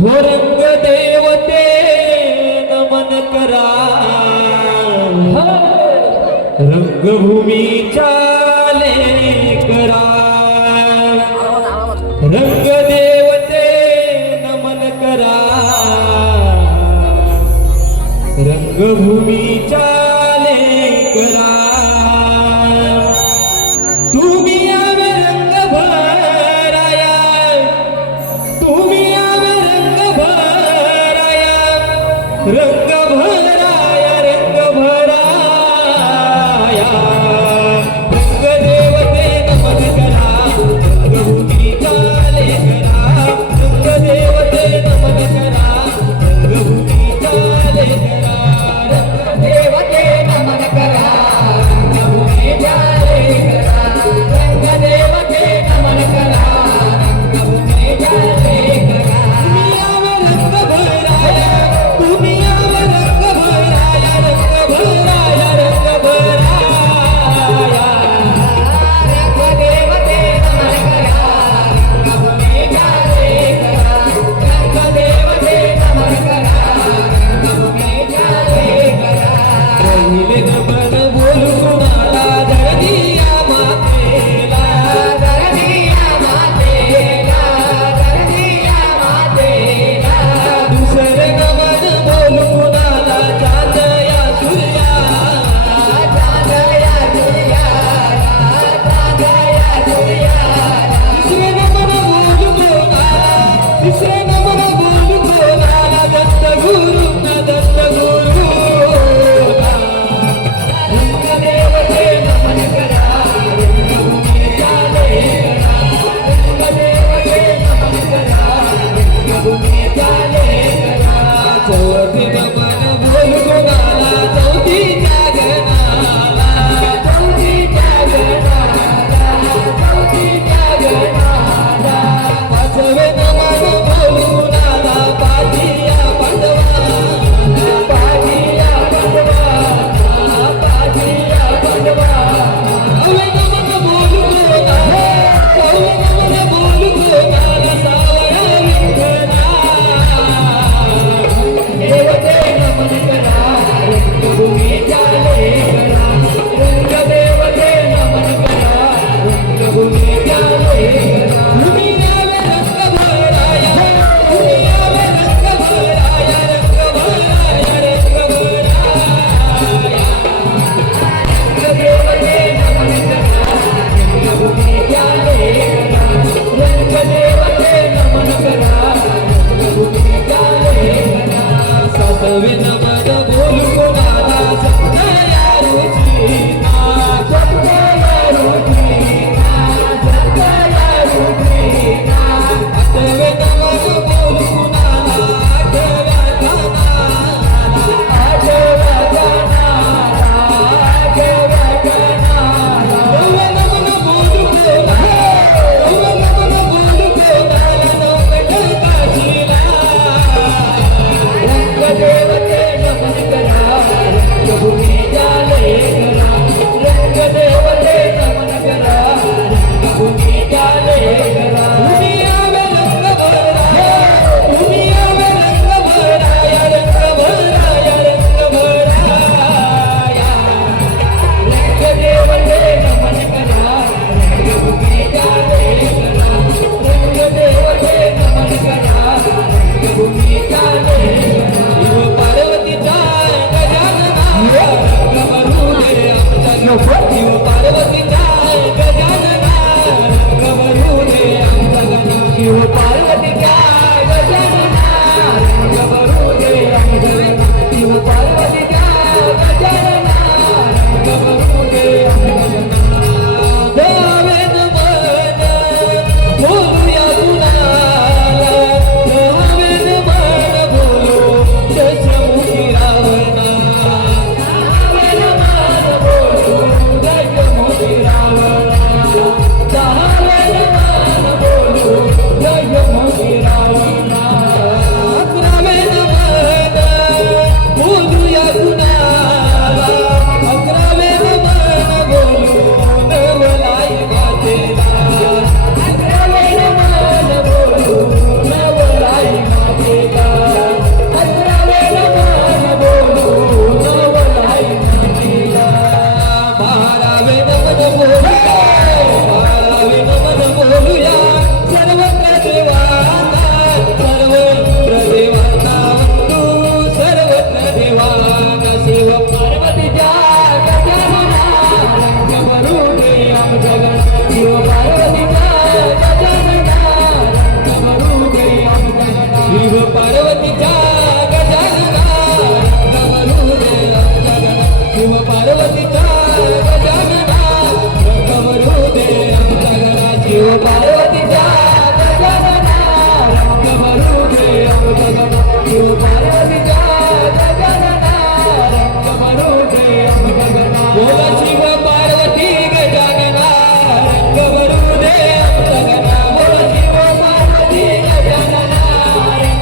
ಹೊರಂಗ ದೇವತೆ ನಮನ ಕರ ರಂಗಭೂಮಿ ಚಾಲೆ भोला शिव पार्वती जगना कबरू देव जगना भोला शिव पार्वती जगना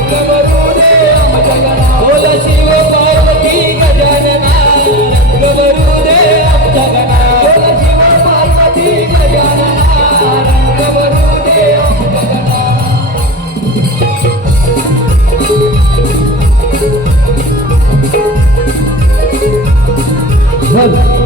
कबरू देव जगना भोला शिव पार्वती जनना